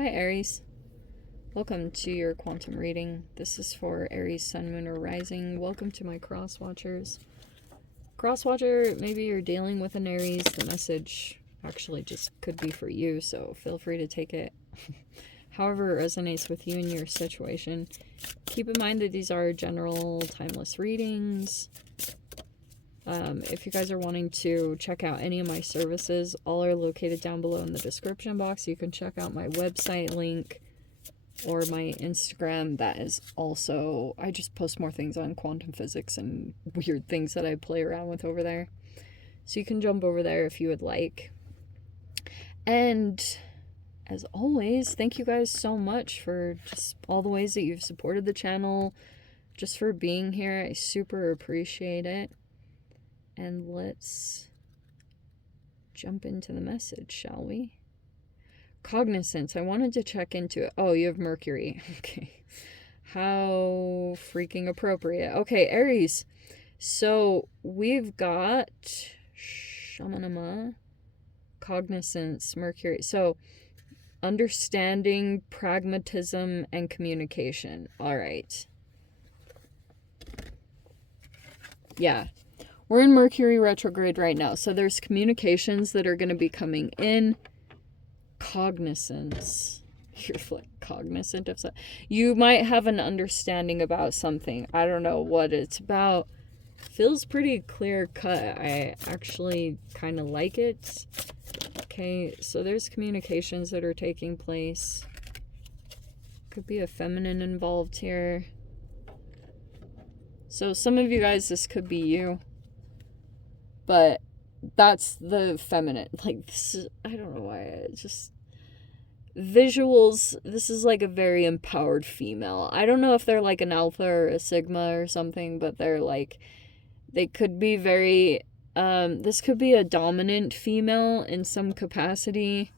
Hi Aries, welcome to your quantum reading. This is for Aries, Sun, Moon, or Rising. Welcome to my cross watchers. Cross watcher, maybe you're dealing with an Aries. The message actually just could be for you, so feel free to take it however it resonates with you and your situation. Keep in mind that these are general timeless readings. If you guys are wanting to check out any of my services, all are located down below in the description box. You can check out my website link or my Instagram. That is also, I just post more things on quantum physics and weird things that I play around with over there. So you can jump over there if you would like. And as always, thank you guys so much for just all the ways that you've supported the channel, just for being here. I super appreciate it. And let's jump into the message, shall we? Cognizance. I wanted to check into it. Oh, you have Mercury. Okay. How freaking appropriate. Okay, Aries. So we've got Shoman, Cognizance, Mercury. So understanding, pragmatism, and communication. All right. Yeah. We're in Mercury retrograde right now, so there's communications that are going to be coming in. Cognizance. You're like cognizant of something. You might have an understanding about something. I don't know what it's about. Feels pretty clear cut. I actually kind of like it. Okay, so there's communications that are taking place. Could be a feminine involved here. So some of you guys, this could be you. But that's the feminine. Like, this is, I don't know why. It's just visuals. This is like a very empowered female. I don't know if they're like an alpha or a sigma or something, but they're like, they could be very, this could be a dominant female in some capacity.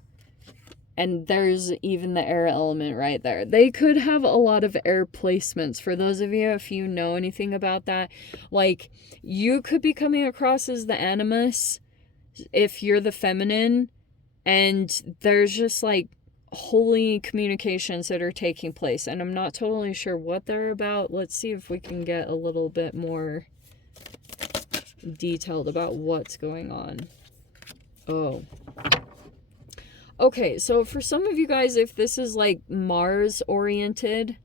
And there's even the air element right there. They could have a lot of air placements. For those of you, if you know anything about that, like, you could be coming across as the animus if you're the feminine. And there's just, like, holy communications that are taking place. And I'm not totally sure what they're about. Let's see if we can get a little bit more detailed about what's going on. Oh. Okay, so for some of you guys, if this is like Mars oriented,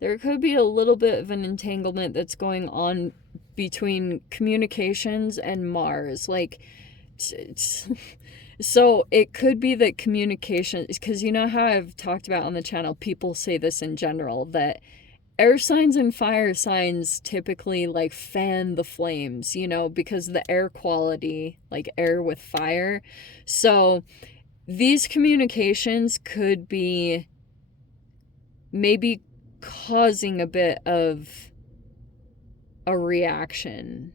there could be a little bit of an entanglement that's going on between communications and Mars. Like, so it could be that communication, because you know how I've talked about on the channel, people say this in general, that air signs and fire signs typically like fan the flames, you know, because the air quality, like air with fire. So these communications could be maybe causing a bit of a reaction,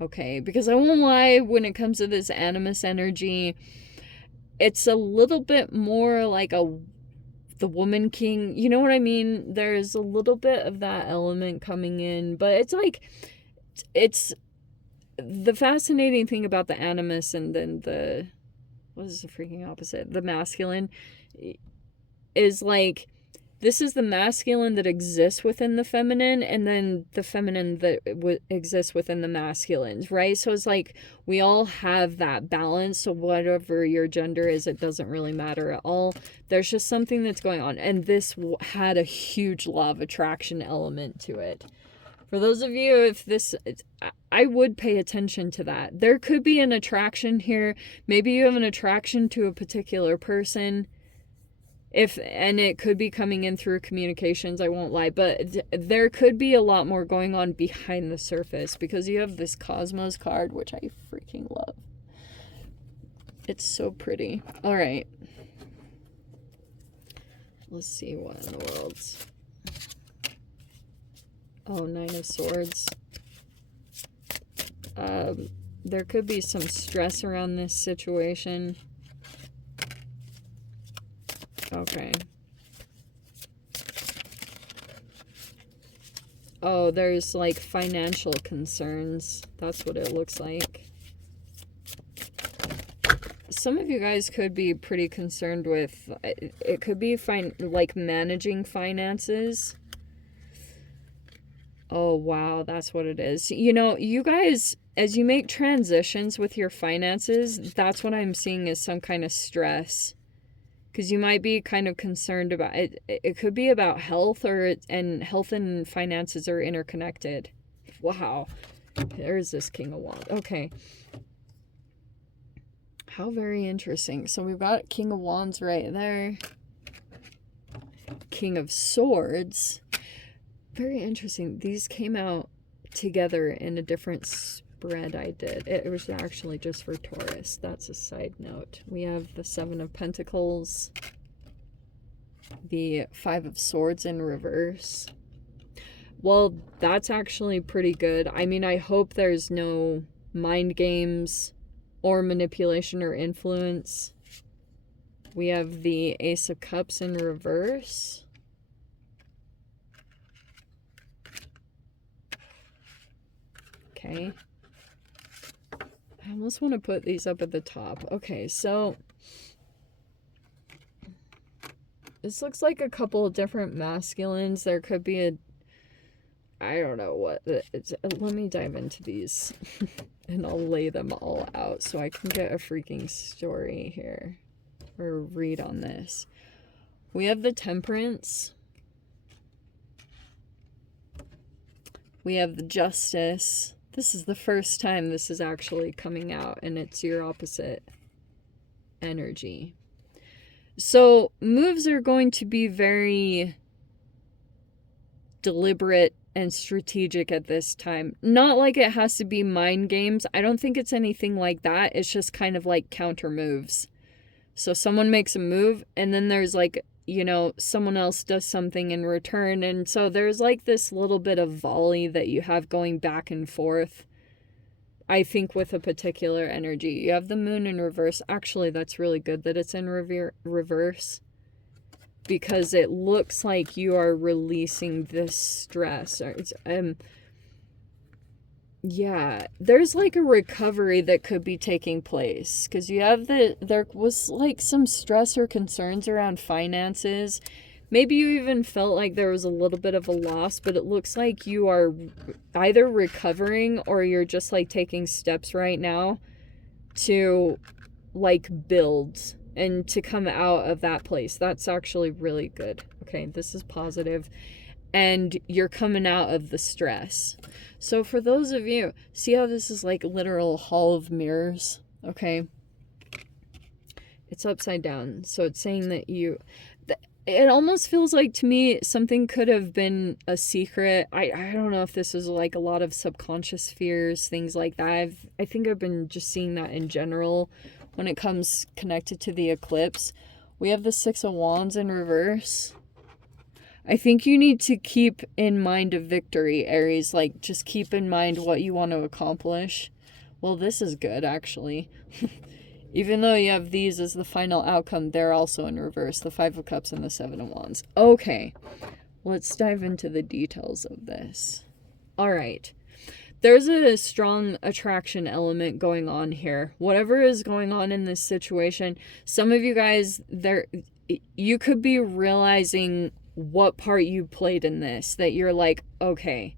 okay? Because I won't lie, when it comes to this animus energy, it's a little bit more like the woman king, you know what I mean? There's a little bit of that element coming in, but it's like, it's the fascinating thing about the animus and then the, what is the freaking opposite? The masculine is like, this is the masculine that exists within the feminine, and then the feminine that exists within the masculines, right? So it's like, we all have that balance. So whatever your gender is, it doesn't really matter at all. There's just something that's going on. And this had a huge law of attraction element to it. For those of you, if this, I would pay attention to that. There could be an attraction here. Maybe you have an attraction to a particular person. And it could be coming in through communications, I won't lie. But there could be a lot more going on behind the surface, because you have this Cosmos card, which I freaking love. It's so pretty. All right. Let's see what in the world's... Oh, Nine of Swords. There could be some stress around this situation. Okay. Oh, there's like financial concerns. That's what it looks like. some of you guys could be pretty concerned with, it could be like managing finances. Oh, wow, that's what it is. You know, you guys, as you make transitions with your finances, that's what I'm seeing is some kind of stress. Because you might be kind of concerned about it. It could be about health, and health and finances are interconnected. Wow. There's this King of Wands. Okay. How very interesting. So we've got King of Wands right there. King of Swords. Very interesting. These came out together in a different spread I did. It was actually just for Taurus. That's a side note. We have the Seven of Pentacles. The Five of Swords in reverse. Well, that's actually pretty good. I mean, I hope there's no mind games or manipulation or influence. We have the Ace of Cups in reverse. Okay. I almost want to put these up at the top. Okay, so this looks like a couple of different masculines. There could be a, I don't know what. Let me dive into these and I'll lay them all out so I can get a freaking story here or read on this. We have the Temperance. We have the Justice. This is the first time this is actually coming out, and it's your opposite energy. So moves are going to be very deliberate and strategic at this time. Not like it has to be mind games. I don't think it's anything like that. It's just kind of like counter moves. So someone makes a move and then there's like, you know, someone else does something in return. And so there's like this little bit of volley that you have going back and forth. I think with a particular energy. You have the Moon in reverse. Actually, that's really good that it's in reverse. Because it looks like you are releasing this stress. Yeah, there's like a recovery that could be taking place. Because you have there was like some stress or concerns around finances. Maybe you even felt like there was a little bit of a loss, but it looks like you are either recovering or you're just like taking steps right now to like build and to come out of that place. That's actually really good. Okay, this is positive. And you're coming out of the stress. So for those of you, see how this is like literal hall of mirrors? Okay. It's upside down. So it's saying that it almost feels like to me something could have been a secret. I don't know if this is like a lot of subconscious fears, things like that. I think I've been just seeing that in general when it comes connected to the eclipse. We have the Six of Wands in reverse. I think you need to keep in mind a victory, Aries. Like, just keep in mind what you want to accomplish. Well, this is good, actually. Even though you have these as the final outcome, they're also in reverse. The Five of Cups and the Seven of Wands. Okay, let's dive into the details of this. All right. There's a strong attraction element going on here. Whatever is going on in this situation, some of you guys, you could be realizing what part you played in this, that you're like, okay.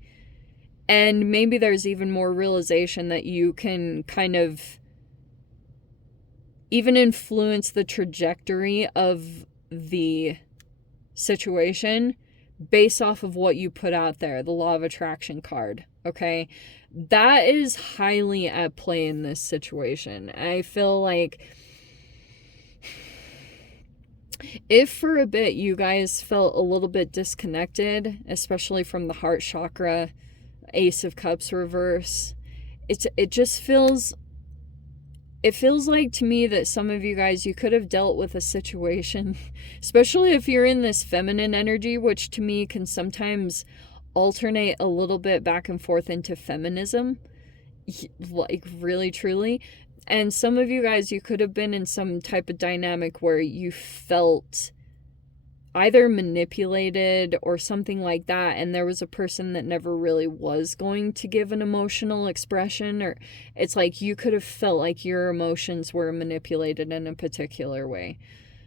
And maybe there's even more realization that you can kind of even influence the trajectory of the situation based off of what you put out there, the Law of Attraction card, okay? That is highly at play in this situation. I feel like if for a bit you guys felt a little bit disconnected, especially from the heart chakra, Ace of Cups reverse, it just feels... It feels like to me that some of you guys, you could have dealt with a situation, especially if you're in this feminine energy, which to me can sometimes alternate a little bit back and forth into feminism, like really, truly. And some of you guys, you could have been in some type of dynamic where you felt either manipulated or something like that, and there was a person that never really was going to give an emotional expression, or it's like you could have felt like your emotions were manipulated in a particular way.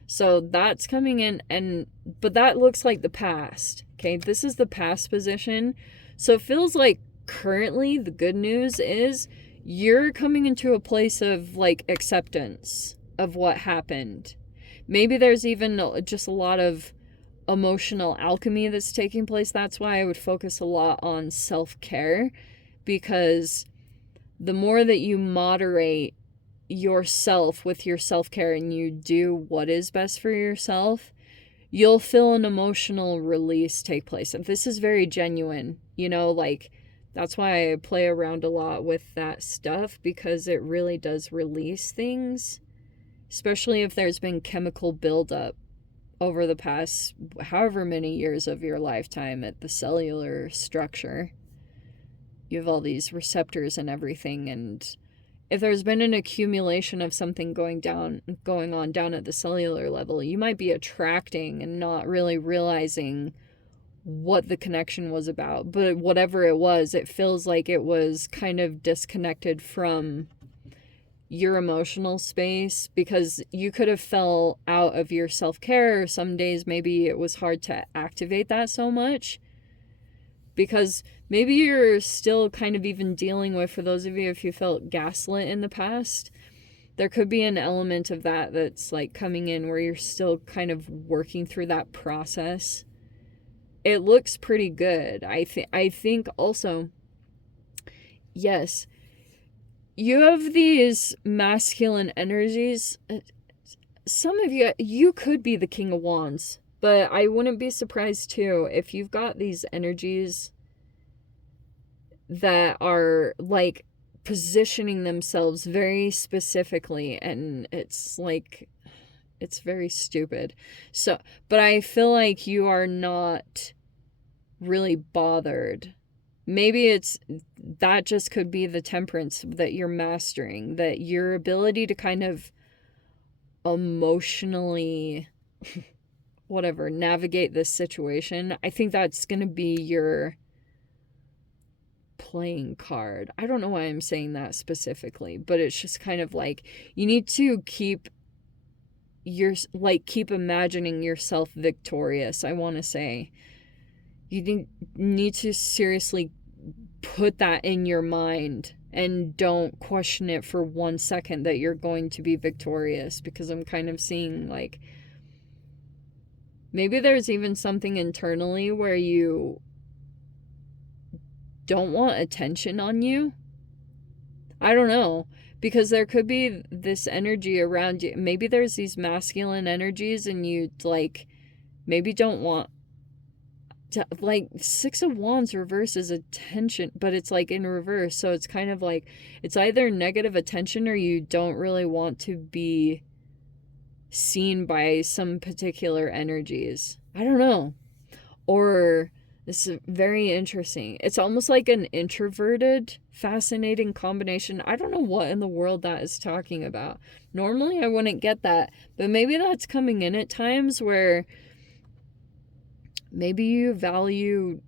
So that's coming in, but that looks like the past. Okay, this is the past position. So it feels like currently the good news is you're coming into a place of like acceptance of what happened. Maybe there's even just a lot of emotional alchemy that's taking place. That's why I would focus a lot on self-care, because the more that you moderate yourself with your self-care and you do what is best for yourself, you'll feel an emotional release take place. And this is very genuine, you know, like that's why I play around a lot with that stuff, because it really does release things, especially if there's been chemical buildup over the past however many years of your lifetime at the cellular structure. You have all these receptors and everything, and if there's been an accumulation of something going on down at the cellular level, you might be attracting and not really realizing what the connection was about. But whatever it was, it feels like it was kind of disconnected from your emotional space, because you could have fell out of your self-care, or some days maybe it was hard to activate that so much, because maybe you're still kind of even dealing with, for those of you if you felt gaslit in the past, there could be an element of that that's like coming in where you're still kind of working through that process. It looks pretty good. I think also, yes, you have these masculine energies. Some of you could be the King of Wands, but I wouldn't be surprised too if you've got these energies that are like positioning themselves very specifically, and it's like, it's very stupid. So, but I feel like you are not really bothered. Maybe it's that just could be the temperance that you're mastering, that your ability to kind of emotionally whatever navigate this situation. I think that's going to be your playing card. I don't know why I'm saying that specifically, but it's just kind of like you need to keep imagining yourself victorious. I want to say you need to seriously put that in your mind and don't question it for 1 second that you're going to be victorious, because I'm kind of seeing like maybe there's even something internally where you don't want attention on you. I don't know, because there could be this energy around you. Maybe there's these masculine energies and you like maybe don't want to, like Six of Wands reverse is attention, but it's like in reverse, so it's kind of like it's either negative attention or you don't really want to be seen by some particular energies. I don't know. Or this is very interesting. It's almost like an introverted, fascinating combination. I don't know what in the world that is talking about. Normally I wouldn't get that, but maybe that's coming in at times where maybe you value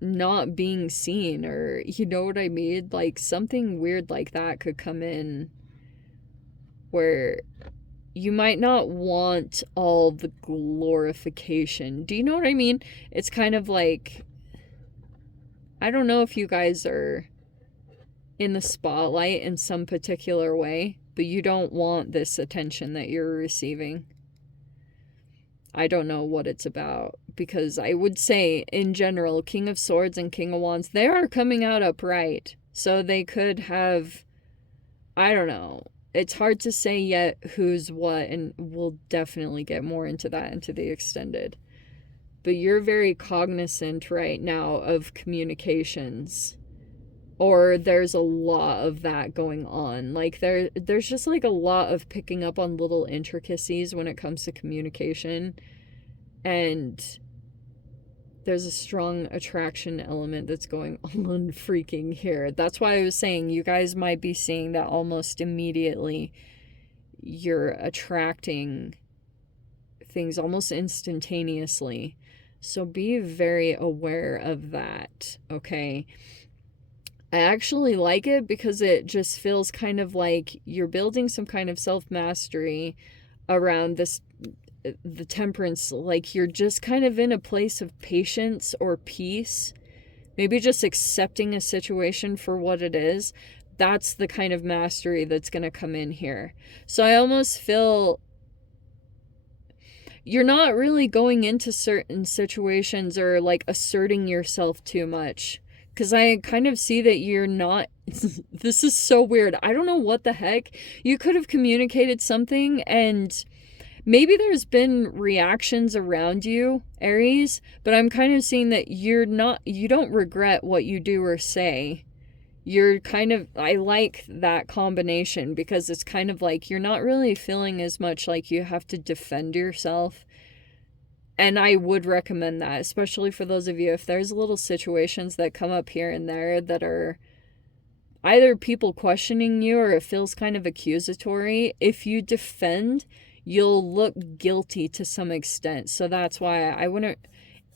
not being seen, or you know what I mean? Like something weird like that could come in where you might not want all the glorification. Do you know what I mean? It's kind of like, I don't know if you guys are in the spotlight in some particular way, but you don't want this attention that you're receiving. I don't know what it's about, because I would say in general, King of Swords and King of Wands, they are coming out upright. So they could have, I don't know. It's hard to say yet who's what, and we'll definitely get more into that into the extended. But you're very cognizant right now of communications, or there's a lot of that going on. Like there's just like a lot of picking up on little intricacies when it comes to communication, and there's a strong attraction element that's going on freaking here. That's why I was saying you guys might be seeing that almost immediately you're attracting things almost instantaneously. So be very aware of that, okay? I actually like it because it just feels kind of like you're building some kind of self-mastery around this, the temperance. Like you're just kind of in a place of patience or peace, maybe just accepting a situation for what it is. That's the kind of mastery that's going to come in here. So I almost feel you're not really going into certain situations or like asserting yourself too much. Because I kind of see that you're not. This is so weird. I don't know what the heck. You could have communicated something and maybe there's been reactions around you, Aries, but I'm kind of seeing that you don't regret what you do or say. You're kind of, I like that combination because it's kind of like you're not really feeling as much like you have to defend yourself. And I would recommend that, especially for those of you, if there's little situations that come up here and there that are either people questioning you or it feels kind of accusatory, if you defend, you'll look guilty to some extent. So that's why I wouldn't,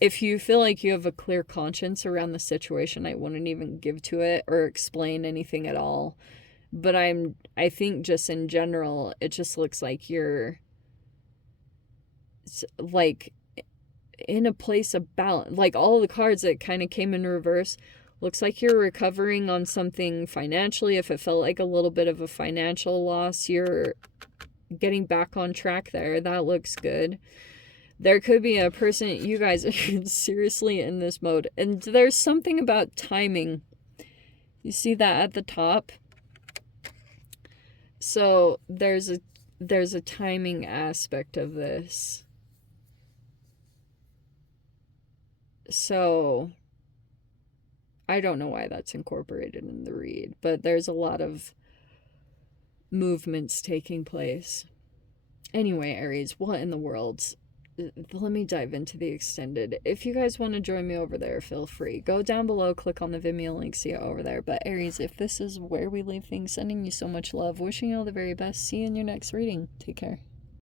if you feel like you have a clear conscience around the situation, I wouldn't even give to it or explain anything at all. But I think just in general, it just looks like you're like in a place of balance. Like all the cards that kind of came in reverse, looks like you're recovering on something financially. If it felt like a little bit of a financial loss, you're getting back on track there. That looks good. There could be a person, you guys are seriously in this mode. And there's something about timing. You see that at the top? So there's a timing aspect of this. So I don't know why that's incorporated in the read, but there's a lot of movements taking place. Anyway, Aries, what in the world? Let me dive into the extended. If you guys want to join me over there, feel free. Go down below, click on the Vimeo link, see it over there. But Aries, if this is where we leave things, sending you so much love, wishing you all the very best. See you in your next reading. Take care.